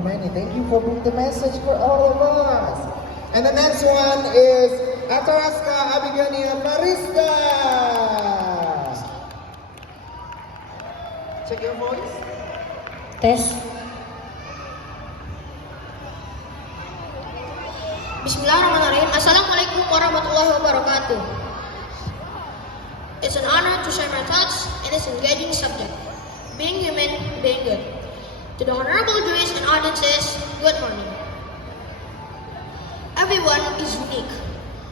many. Thank you for bringing the message for all of us. And the next one is Ataraska Abigail Marista. Check your voice. Test. Bismillahirrahmanirrahim. Assalamualaikum warahmatullahi wabarakatuh. It's an honor to share my thoughts in this engaging subject, being human, being good. To the honorable juries and audiences, good morning. Everyone is unique.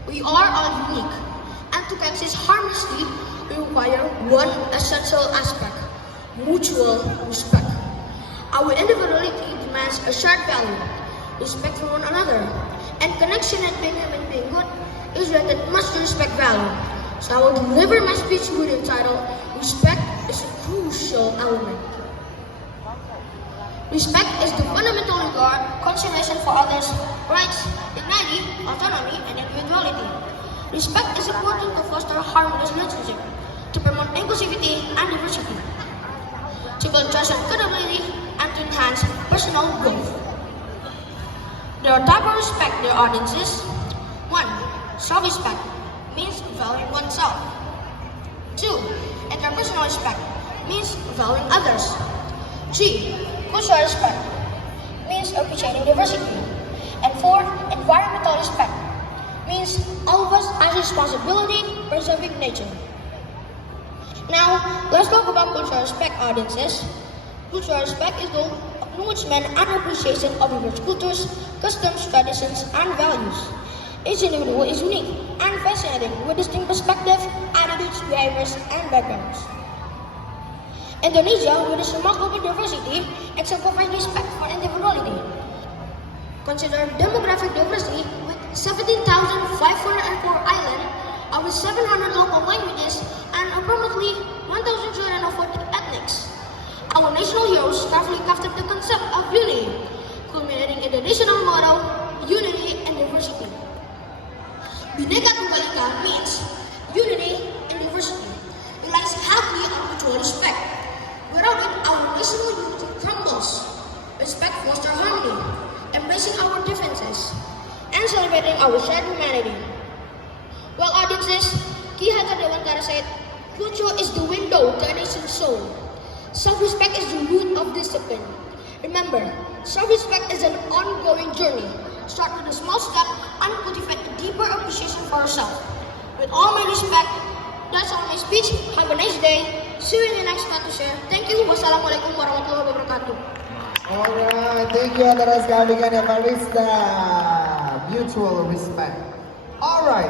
We are all unique. And to coexist harmlessly, we require one essential aspect, mutual respect. Our individuality demands a shared value, respect for one another, and connection and being human, being good is related much to respect value. So I will deliver my speech with the title, Respect is a Crucial Element. Respect is the fundamental regard, consideration for others' rights, dignity, autonomy, and individuality. Respect is important to foster a harmonious relationship, to promote inclusivity and diversity, to build trust and credibility, and to enhance personal growth. There are types of respect, dear audiences. 1. Self-respect means valuing oneself. 2. Interpersonal respect means valuing others. 3. Cultural respect means appreciating diversity. And 4. Environmental respect means all of us have responsibility preserving nature. Now, let's talk about cultural respect, audiences. Cultural respect is the acknowledgement and appreciation of diverse cultures, customs, traditions, and values. Each individual is unique and fascinating with distinct perspectives, attitudes, behaviors, and backgrounds. Indonesia, with its remarkable diversity, exemplifies respect for individuality. Consider demographic diversity with 17,504 islands, over 700 local languages, and approximately 1,240 ethnics. Our national heroes carefully crafted the concept of unity, culminating in the national motto, unity and diversity. Bhinneka Tunggal Ika means unity and diversity, relies heavily on mutual respect. Without it, our national unity crumbles. Respect fosters harmony, embracing our differences, and celebrating our shared humanity. Well, audiences, Ki Hajar Dewantara said, culture is the window to a nation's soul. Self-respect is the root of discipline. Remember, self-respect is an ongoing journey. Start with a small step and cultivate a deeper appreciation for yourself. With all my respect, that's all my speech. Have a nice day. See you in the next one to share. Thank you. Wassalamualaikum warahmatullahi wabarakatuh. Alright, thank you Ataraska Abigail Marista. Mutual respect. Alright.